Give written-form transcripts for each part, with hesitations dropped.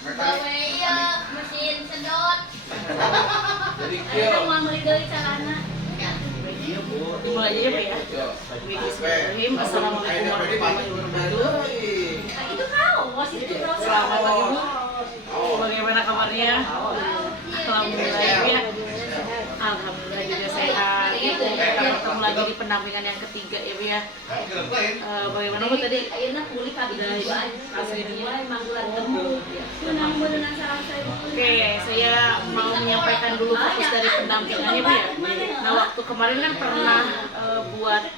Gawe iya mesin sedot. Jadi Ada mau beli deui carana. Iya Bu, dimulai aja Pak ya. Bismillahirrahmanirrahim. Assalamualaikum warahmatullahi wabarakatuh. Nah, itu kau, itu terus. Selamat pagi Bu. Bagaimana kabarnya? Alhamdulillah ya. Alhamdulillah juga sehat. Kita ketemu lagi di pendampingan yang ketiga ya Bu ya. Bagaimana Bu tadi? Ayeuna kulit ka Udah asli mulai manggulan temu. Beunang-beunang sareng saya. Oke, saya mau menyampaikan dulu fokus dari pendampingannya Bu ya. Nah, waktu kemarin kan pernah buat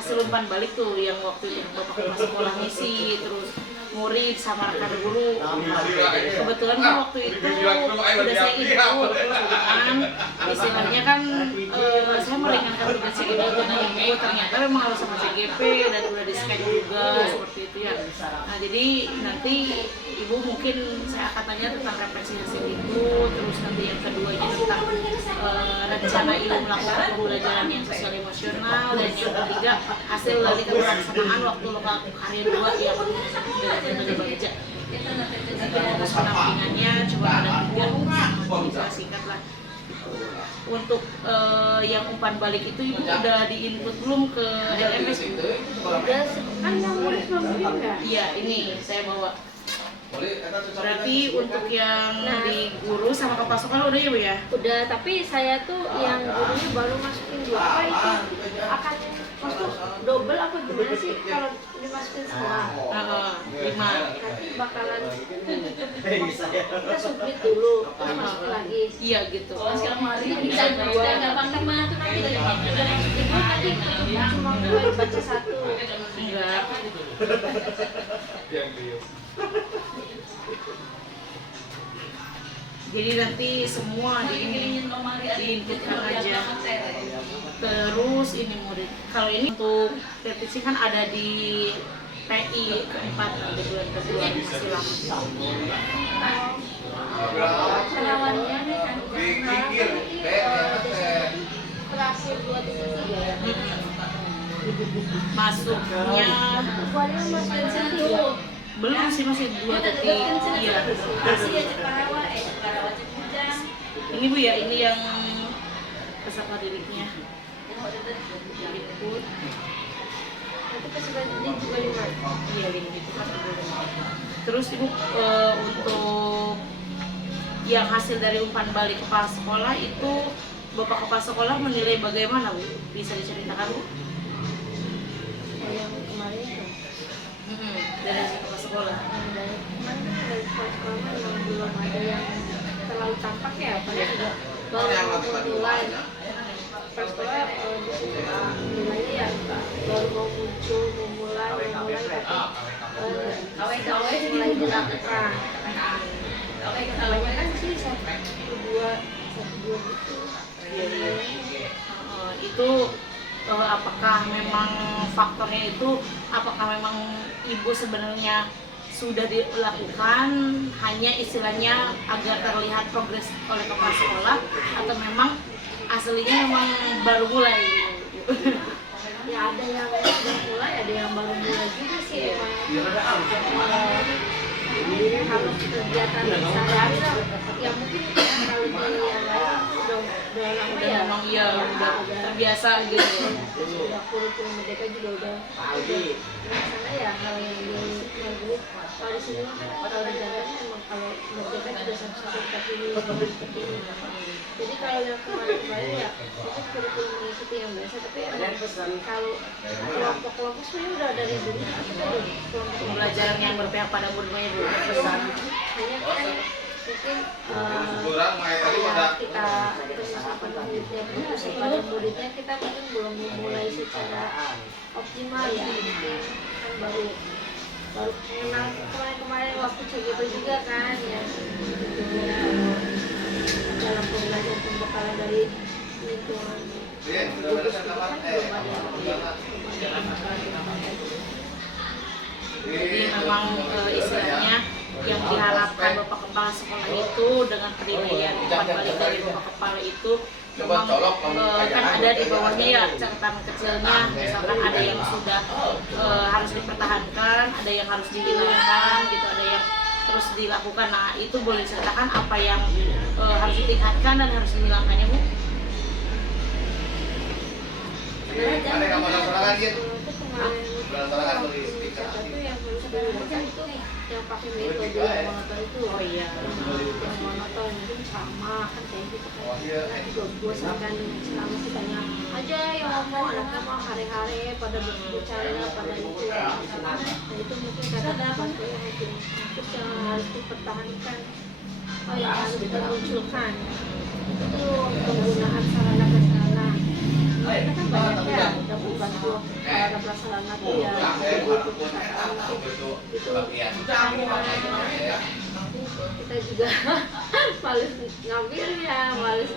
hasil umpan balik tuh yang waktu itu Bapak Kepala Sekolah ngisi, terus murid sama rekan guru. Kebetulan kan waktu itu udah saya input, kan istilahnya kan saya meringankan tugas saya itu ternyata memang harus sama CGP dan udah di scan juga seperti itu ya. Nah jadi nanti Ibu mungkin saya akan tanya tentang refleksi hasil itu, terus nanti yang keduanya tentang rencana Ibu melakukan pembelajaran yang sosial emosional, dan yang ketiga hasil dari pelaksanaan waktu lokal harian 2 yang dari Bagja. Terus pendampingannya coba ada 3, bisa singkat lah. Untuk yang umpan balik itu Ibu udah di-input belum ke LMS? Udah kan yang murid belum enggak? Iya, ini saya bawa. Berarti untuk yang di guru sama kepala sekolah udah ya Bu ya? Udah, tapi saya tuh yang gurunya baru masukin 2. Apa itu akan masuk double apa gimana sih kalau dimasukin semua? 5. Nanti bakalan kita submit dulu, terus masukin lagi. Iya gitu. Bisa gampang teman tuh nanti dari masukin dulu nanti cuma gue baca 1. Enggak. Jadi nanti semua diinputkan aja. Terus ini murid. Kalau ini untuk revisi kan ada di PI keempat nanti bulan kedua masih lama. Relawannya nih kan terakhir 2.3. Masuknya Buatnya masukin 1. belum sih, masih 2 detik. Iya. Ini Bu ya, ini yang peserta didiknya. Input. Nanti peserta didik juga 5. Iya, ini gitu kan. Terus Ibu untuk yang hasil dari umpan balik kepala sekolah itu Bapak Kepala Sekolah menilai bagaimana Bu? Bisa diceritakan Bu? Yang kemarin itu Dari kepala sekolah. dari kemarin kan dari sekolah memang belum ada yang terlalu tampak ya, padahal juga baru mau mulai. Pas sekolah di sini nilainya ya baru mau muncul, mau mulai tapi mulai dilakukan. Kebanyakan sih 1-2 gitu. Itu apakah memang faktornya itu, apakah memang Ibu sebenarnya sudah dilakukan hanya istilahnya agar terlihat progres oleh kepala sekolah, atau memang aslinya memang baru mulai gitu? Ya ada yang sudah mulai, ada yang baru mulai juga sih. Kalau kegiatan sehari-hari lah, ya mungkin kalau di yang lain udah lama Udah ya. memang iya udah terbiasa gitu. Udah kurikulum Merdeka juga udah sana ya, kalau yang di negeri, kalau di sini kan kalau di Jakarta memang kalau Merdeka juga satu-satu tapi ini. Jadi kalau yang kemarin-kemarin ya itu kurikulum mengikuti yang biasa, tapi emang kalau kelompok-kelompok sebenarnya udah dari dulu kita udah kelompok Pembelajaran yang berpihak pada muridnya Bu, pesan. hanya kan mungkin kita pada muridnya kita mungkin belum memulai secara optimal ya, mungkin kan baru mengenal kemarin waktu CGP juga kan yang dalam pembelajaran pembekalan dari lingkungan gugus itu kan belum ada. Jadi memang istilahnya yang diharapkan Bapak Kepala Sekolah itu dengan penilaian umpan balik dari Bapak Kepala itu memang kan ada di bawahnya ya catatan kecilnya, misalkan ada yang sudah harus dipertahankan, ada yang harus dihilangkan gitu, ada yang terus dilakukan. Nah itu boleh ceritakan apa yang harus ditingkatkan dan harus dihilangkannya Bu? Ada yang mau laksanakan gitu? Itu kemarin Laksanakan tulis itu stiker. yang harus dilakukan itu yang pakai metode yang monoton itu. Oh iya. Yang monoton itu sama kan kayak gitu kan. Oh iya. Nah juga bosankan selama kitanya aja yang ngomong anaknya mah hari-hari pada berbicara pada itu. Nah itu mungkin kata bantu yang mungkin terus yang harus dipertahankan. Oh yang harus dimunculkan itu penggunaan sarana prasarana. Kita kan banyak ya, dapat bantu sarana prasarana tuh ya, untuk misalkan itu kita juga males ngambilnya, males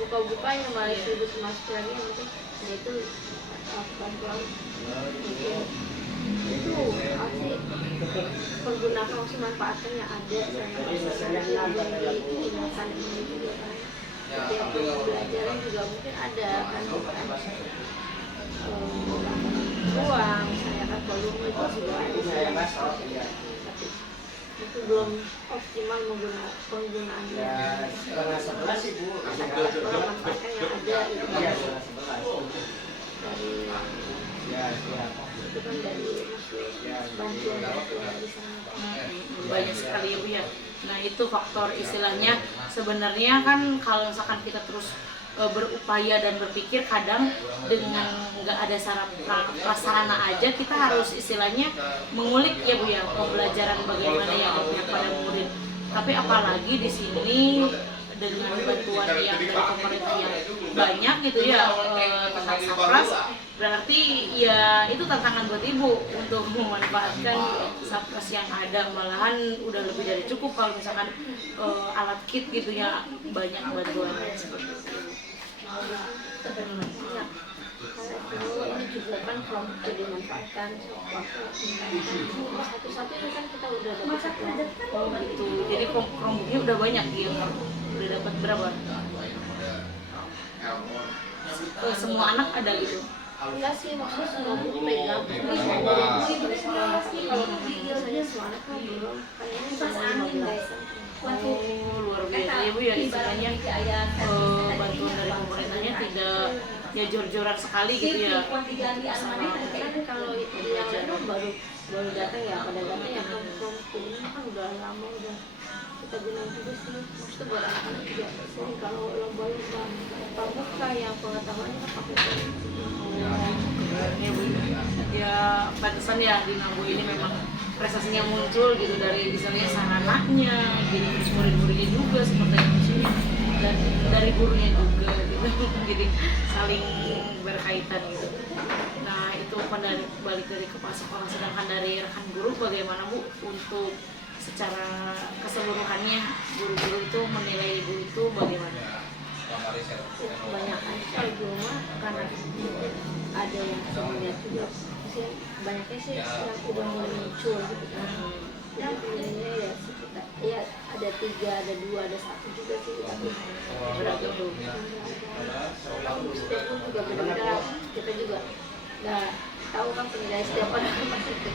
buka-bukanya, males ribut masuk lagi mungkin. Nah itu bantuan mungkin itu asli pergunakan maksud manfaatkan yang ada sarana prasarana yang digunakan ini juga kan. Setiap pembelajaran juga mungkin ada kan ruang misalnya kan volume itu juga ada tapi itu belum optimal penggunaannya manfaatkan yang ada itu dari itu kan dari bantuan dari sana Banyak sekali ya Bu ya. Nah itu faktor istilahnya sebenarnya kan kalau misalkan kita terus berupaya dan berpikir kadang dengan nggak ada prasarana aja kita harus istilahnya mengulik ya Bu ya pembelajaran bagaimana yang pada murid. Tapi apalagi di sini dengan bantuan yang dari pemerintah yang banyak gitu ya tentang Sapras, berarti ya itu tantangan buat ibu untuk memanfaatkan Sapras yang ada, malahan udah lebih dari cukup kalau misalkan alat kit gitu ya banyak bantuan seperti itu. Ya, kalau ini juga kan kelompok jadi dimanfaatkan satu-satu ini kan kita udah dapat Gitu. Jadi kelompoknya udah banyak ya, udah dapat berapa? Semua anak ada gitu. enggak sih maksudnya semua buku pegang kalau biasanya semua anak kan belum kayaknya cuma 15-an. Oh, luar biasa ya Bu ya, istilahnya bantuan dari pemerintahnya tidak ya jor-joran sekali gitu ya. Kan kalau yang lain baru datang ya pada datang ya kan ini kan udah lama udah kita gunain juga sih maksudnya buat anak-anak juga sering kalau lomba-lomba pramuka yang pengetahuannya kan pakai Ya Bu, ya pantesan ya di Nambu ini memang prestasinya muncul gitu dari misalnya sarananya, jadi terus murid-muridnya juga seperti yang di sini dan dari gurunya juga gitu, jadi saling berkaitan gitu. Nah itu balik dari kepala sekolah, sedangkan dari rekan guru bagaimana Bu untuk secara keseluruhannya guru-guru itu menilai ibu itu bagaimana? kebanyakan kalau di rumah karena ada yang melihat juga sih banyaknya sih yang udah mulai muncul gitu kan yang punyanya ya sekitar ya ada 3, ada 2, ada 1 juga sih tapi beragam setiap pun juga beda-beda kita juga nggak tahu kan penilaian setiap orang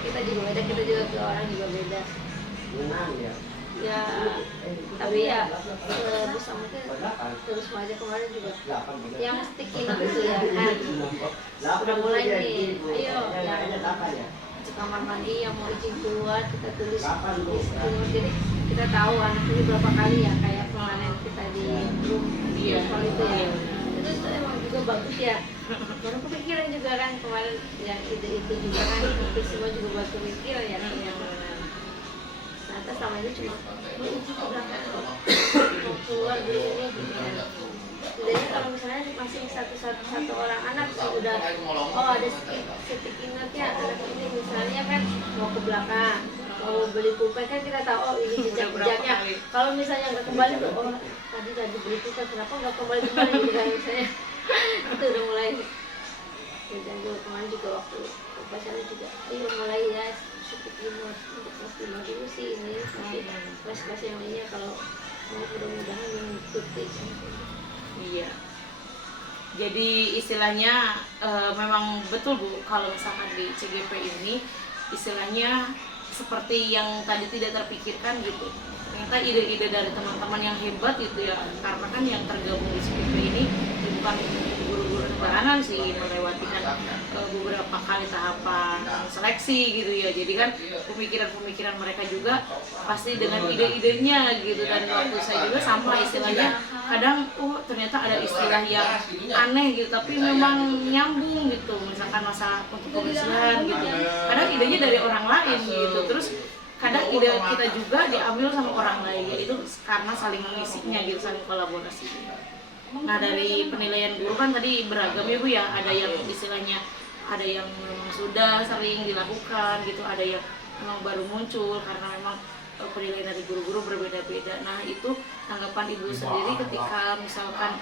kita juga beda, kita juga ke orang juga beda ya tapi ya bisa mungkin terus aja kemarin juga yang sticking gitu ya kan udah mulai nih ayo yang kamar mandi yang mau izin keluar kita tulis di situ jadi kita tahu anak ini berapa kali ya kayak kemarin kita di room kalau itu ya itu emang juga bagus ya baru kepikiran juga kan kemarin yang itu juga kan itu semua juga buat kepikiran ya yang atas sama ini cuma menuju ke belakang mau keluar dulu ini bedanya kalau misalnya masih satu orang anak udah ada stick ingatnya anak ini misalnya kan mau ke belakang mau beli pulpen kan kita tahu ini jejak-jejaknya kalau misalnya nggak kembali tuh tadi beli pulpen kenapa nggak kembali gitu kan misalnya itu udah mulai dan kemarin juga waktu pacarnya juga mulai ya sedikit imut untuk kelas 5 dulu sih ini nanti kelas-kelas yang lainnya kalau mau mudah-mudahan mengikuti. Iya. Jadi istilahnya memang betul Bu kalau misalkan di CGP ini istilahnya seperti yang tadi tidak terpikirkan gitu. Ternyata ide-ide dari teman-teman yang hebat gitu ya, karena kan yang tergabung di SPP ini bukan guru-guru sembarangan sih, melewati kan beberapa kali tahapan seleksi gitu ya. Jadi kan pemikiran-pemikiran mereka juga pasti dengan ide-idenya gitu. Dan waktu saya juga sama istilahnya, kadang ternyata ada istilah yang aneh gitu tapi memang nyambung gitu, misalkan masalah untuk pembersihan gitu, kadang idenya dari orang lain gitu, terus kadang ide kita juga diambil sama orang lain, itu karena saling mengisinya gitu, saling kolaborasi. Nah dari penilaian guru kan tadi beragam ya Bu ya, ada yang istilahnya ada yang memang sudah sering dilakukan gitu, ada yang memang baru muncul karena memang penilaian dari guru-guru berbeda-beda. Nah itu tanggapan Ibu sendiri ketika misalkan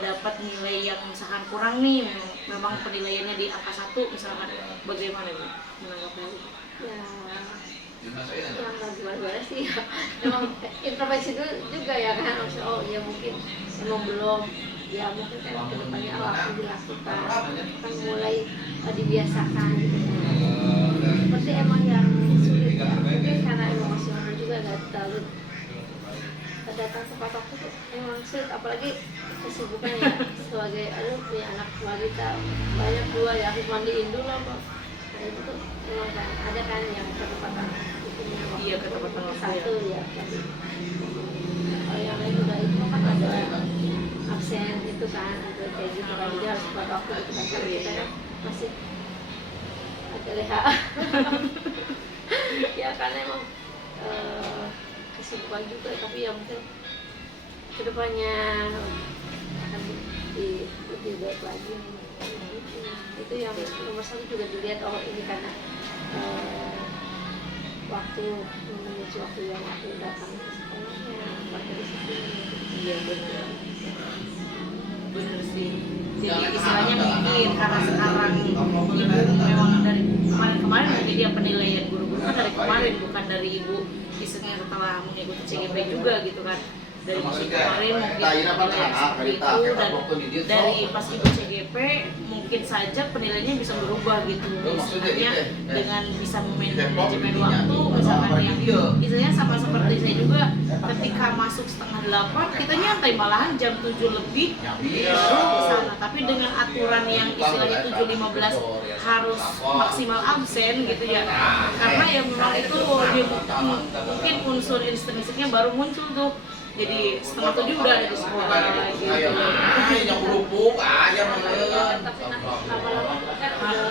dapat nilai yang misalkan kurang nih, memang penilaiannya di angka 1 misalkan, bagaimana Bu menanggapnya Bu? Ya, yang nggak gimana sih ya. Memang introspeksi itu juga ya kan, maksudnya oh ya mungkin belum ya, mungkin kan kedepannya akan dilakukan, kan mulai dibiasakan gitu. Seperti emang yang sulit ya, mungkin karena emang masih muda juga nggak terlalu datang tepat waktu tuh emang sulit, apalagi kesibukannya sebagai punya anak wanita banyak dua ya, harus mandiin dulu apa. Nah itu tuh emang kan ada kan yang ketepatan Iya, ketepatan waktu satu ya tadi. Kalau yang lain udah itu kan ada absen gitu kan, ada kayak gitu kan, jadi harus tepat waktu gitu kan. Kalau kita kan masih agak leha ya karena emang kesibukan juga, tapi ya mungkin kedepannya akan lebih baik lagi. Itu yang nomor 1 juga dilihat, oh ini karena waktu menuju waktu yang aku datang ke sekolahnya, pakai disiplin. Iya benar sih. Jadi istilahnya mungkin karena sekarang Ibu memang dari kemarin-kemarin, jadi dia penilaian guru-guru kan dari kemarin, bukan dari Ibu istilahnya setelah mengikuti CGP juga gitu kan. Dari musim kemarin mungkin penilaian seperti itu, dan dari pas Ibu CGP mungkin saja penilaiannya bisa berubah gitu, istilahnya dengan bisa manajemen waktu misalkan, yang istilahnya sama seperti saya juga ketika masuk 7:30 kita nyantai malahan jam 7 lebih baru ke sana, tapi dengan aturan yang istilahnya 7:15 harus maksimal absen gitu ya, karena ya memang itu mungkin unsur intrinsiknya baru muncul tuh. Jadi 6:30 udah ada di sekolah gitu. Yang berhubung aja Tapi lama-lama kan benar,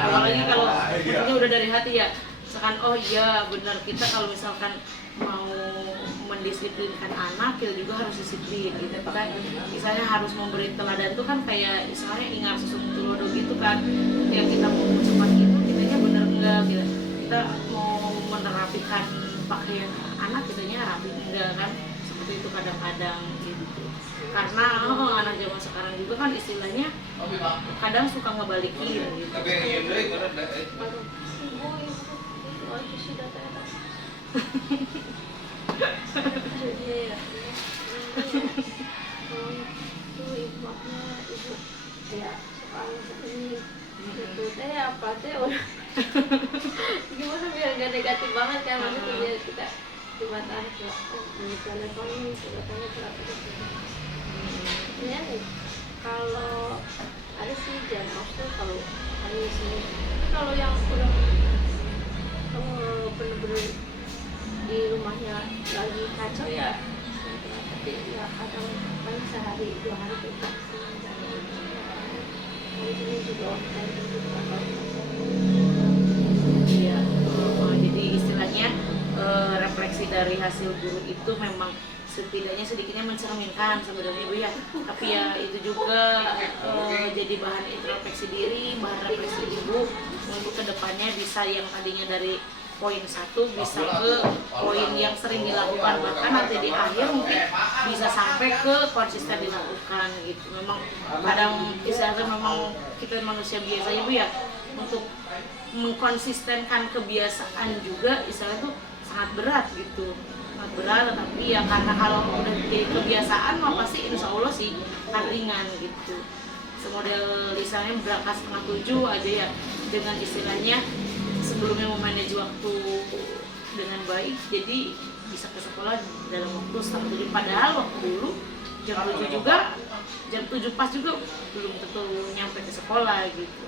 apalagi kalau itu udah dari hati ya. Misalkan oh iya benar, kita kalau misalkan mau mendisiplinkan anak, kita juga harus disiplin gitu kan. Misalnya harus memberi teladan tuh kan kayak misalnya ingat susung tulodo gitu kan. Ketika kita mau cepat gitu, kitanya benar enggak gitu. Kita mau menerapikan pakaian anak, kitanya rapi enggak kan, seperti itu kadang-kadang gitu. Karena anak zaman sekarang juga kan istilahnya kadang suka ngebalikin gitu. Tapi yang ini bener itu aja sudah ternyata. Jadi ya itu ibunya ibu ya soal ini itu teh apa teh udah gimana biar gak negatif banget kan, maksudnya biar kita di mata anak ya ini telepon ini katanya berapa ya kalau ada sih jangan maksud kalau hari ini, kalau yang udah bener-bener di rumahnya lagi kacau ya, tapi ya kadang paling sehari 2 hari kita di sini juga Iya, jadi istilahnya refleksi dari hasil guru itu memang setidaknya sedikitnya mencerminkan sebenarnya Bu ya, tapi ya itu juga jadi bahan introspeksi diri, bahan refleksi Ibu untuk kedepannya bisa yang tadinya dari poin 1 bisa ke poin yang sering dilakukan, bahkan nanti di akhir mungkin bisa sampai ke konsisten dilakukan gitu. Memang kadang istilahnya memang kita manusia biasa ya Bu ya, untuk mengkonsistenkan kebiasaan juga istilahnya tuh sangat berat gitu, sangat berat, tapi ya karena kalau udah jadi kebiasaan mah pasti insya Allah sih akan ringan gitu. Semodel misalnya berangkat 6:30 aja ya, dengan istilahnya sebelumnya memanage waktu dengan baik, jadi bisa ke sekolah dalam waktu setengah 7. Padahal waktu dulu jam 7 juga, jam 7 pas juga belum tentu nyampe ke sekolah gitu.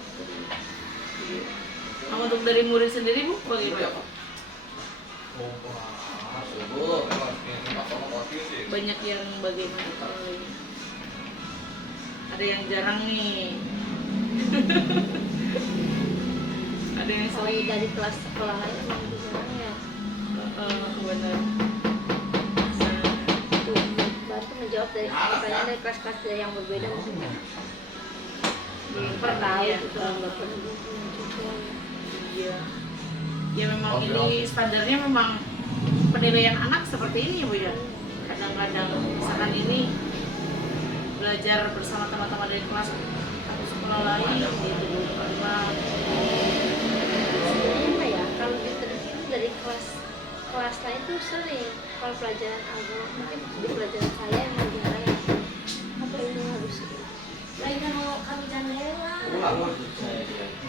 Nah, untuk dari murid sendiri Bu, bagaimana? Banyak yang bagaimana kalau ini? Ada yang jarang nih. Ada yang Kalau sering. dari kelas sekolah lain emang lebih jarang ya. Benar. Tuh, bantu menjawab dari pertanyaan dari kelas-kelas yang berbeda mungkin kan. Pernah ya. Itu nggak pernah juga. Iya. Ya memang ini standarnya memang penilaian anak seperti ini ya Bu ya. Kadang-kadang misalkan ini belajar bersama teman-teman dari kelas atau sekolah lain gitu Bu. Karena Sebenarnya apa ya, kalau diterima dari kelas lain tuh sering. Kalau pelajaran agama mungkin di pelajaran saya yang jarang. Apa ini harus lain kan mau kami jandela.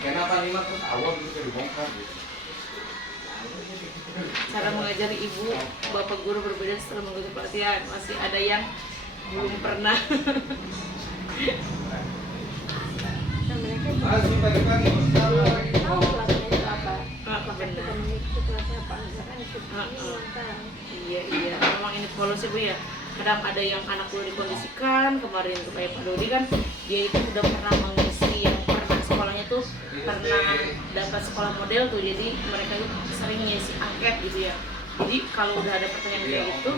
Kenapa lima terus awal bisa dibongkar gitu? cara mengajari ibu, bapak guru berbeda setelah mengikuti pelatihan. Masih ada yang belum pernah. Nah, mereka juga tahu kelasnya itu apa. Apakah kita Benar. mengikuti kelasnya apa enggak kan ikut ini kan. Iya, memang ini polos ya Bu ya. Kadang ada yang anak dulu dikondisikan, kemarin tuh kayak Pak Dodi kan, dia itu udah pernah mengisi yang pernah sekolahnya tuh pernah dapat sekolah model tuh, jadi mereka itu sering ngisi angket gitu ya. Jadi kalau udah ada pertanyaan kayak gitu,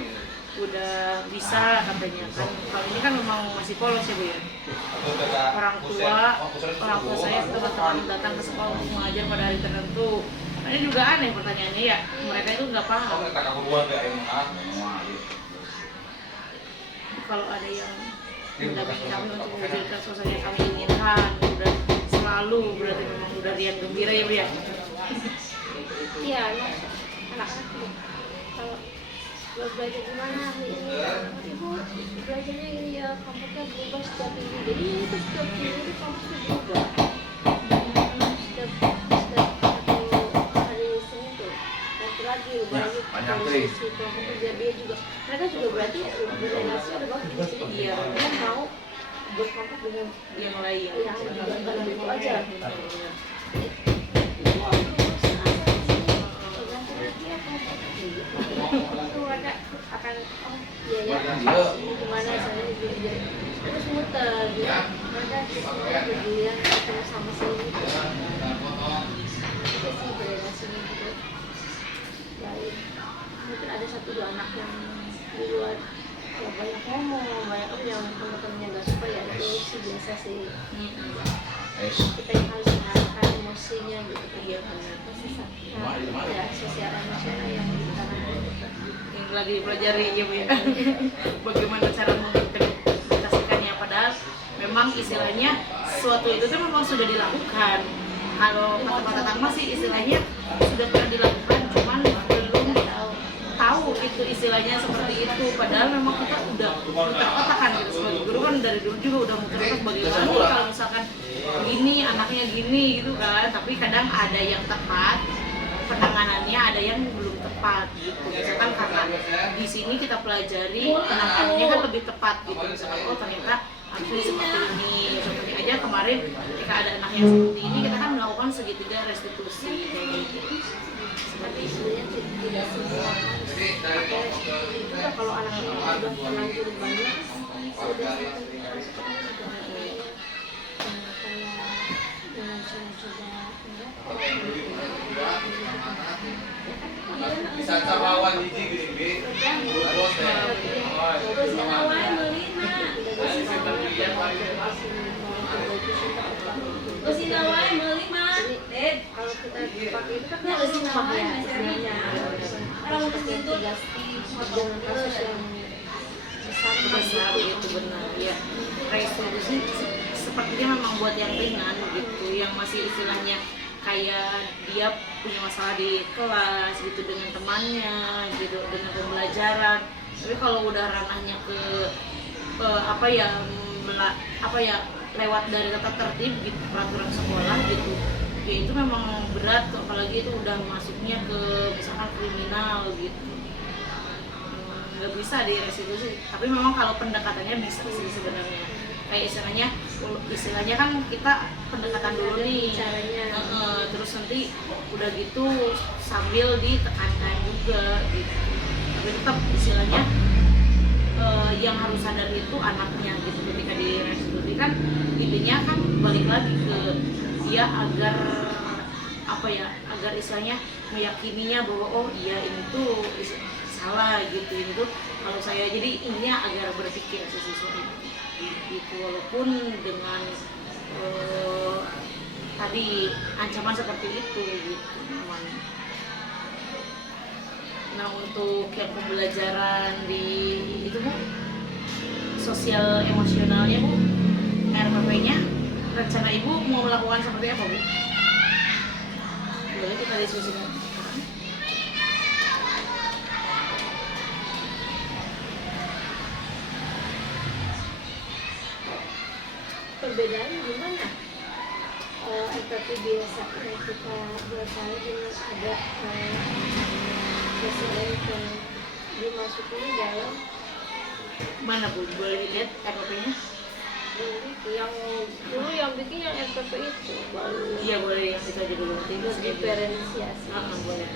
udah bisa katanya kan. Kalau ini kan memang masih polos ya Bu ya. Orang tua saya teman-teman datang ke sekolah untuk mengajar pada hari tertentu. Nah, ini juga aneh pertanyaannya ya, mereka itu nggak paham. Kalau ada yang mendampingi kami untuk mewujudkan suasana yang kami inginkan, udah selalu berarti memang udah riang gembira ya Bu ya. Iya, emang anak-anak tuh kalau belajar gimana hari ini, ibu belajarnya ini ya kampusnya berubah setiap minggu, jadi itu setiap minggu itu kampusnya berubah. Setiap satu hari Senin tuh nanti lagi baru dari sisi kelompok kerja dia juga, mereka juga berarti berrelasi udah bagus di sini, dia mereka mau berkelompok dengan Yang lain. yang juga dalam itu aja. Itu mereka akan iya ya ini gimana saya juga terus muter gitu. Mereka bergiliran ketemu sama sini kita sih berrelasinya gitu baik. Mungkin ada 1-2 anak yang di luar ya banyak ngomong, banyak apa yang teman-temannya nggak suka ya, itu sih biasa sih. Kita yang harus mengalahkan emosinya gitu kan. Iya benar. Ya sosial emosional yang kita Yang lagi dipelajari ya Bu ya. Bagaimana cara mengimplementasikannya, padahal memang istilahnya sesuatu itu tuh memang sudah dilakukan. Kalau kata-kata Tama sih istilahnya sudah pernah dilakukan, cuman belum tahu itu istilahnya seperti itu. Padahal memang kita udah muter-otakan gitu sebagai guru kan, dari dulu juga udah muter-otak bagaimana nih kalau misalkan gini anaknya gini gitu kan. Tapi kadang ada yang tepat penanganannya, ada yang belum tepat gitu. Misalkan karena di sini kita pelajari penanganannya kan lebih tepat gitu. Misalkan oh ternyata harusnya seperti ini. Seperti aja kemarin ketika ada anak yang seperti ini, kita kan melakukan segitiga restitusi kayak gitu. tapi sebenarnya tidak semua harus pakai restitusi juga. Kalau anak-anak sudah terlanjur banyak sudah harus seperti itu kayak dengan coba-coba Bisa cabawan hiji gini. kalau kita pakai itu kan harus pakai istilahnya dengan kasus yang Besar gitu benar ya. Restitusi sepertinya memang buat yang ringan gitu, yang masih istilahnya kayak dia punya masalah di kelas gitu dengan temannya gitu, dengan pembelajaran. Tapi kalau udah ranahnya ke apa ya lewat dari tata tertib gitu, peraturan sekolah gitu, ya itu memang berat, apalagi itu udah masuknya ke misalkan kriminal gitu. Nggak bisa direstitusi, tapi memang kalau pendekatannya bisa sih sebenarnya. Kayak istilahnya kan kita pendekatan dulu nih caranya. Terus nanti udah gitu sambil ditekankan juga gitu, tapi tetap istilahnya yang harus sadar itu anaknya gitu. Ketika direstitusi kan intinya kan balik lagi ke dia agar apa ya, agar istilahnya meyakininya bahwa oh iya ini tuh salah gitu, ini tuh kalau saya, jadi intinya agar berpikir si siswa gitu, walaupun dengan tadi ancaman seperti itu gitu. Nah untuk yang pembelajaran di itu Bu, sosial emosionalnya Bu, RPP-nya rencana Ibu mau melakukan seperti apa Bu? Boleh kita diskusikan. Perbedaan gimana? RPP biasanya kita biasanya dengan ada presiden yang dimasukin dalam Mana Bu? Boleh dilihat RPP-nya? yang dulu yang bikin yang RPP itu baru Iya boleh, yang itu aja dulu. terus diferensiasi. Boleh.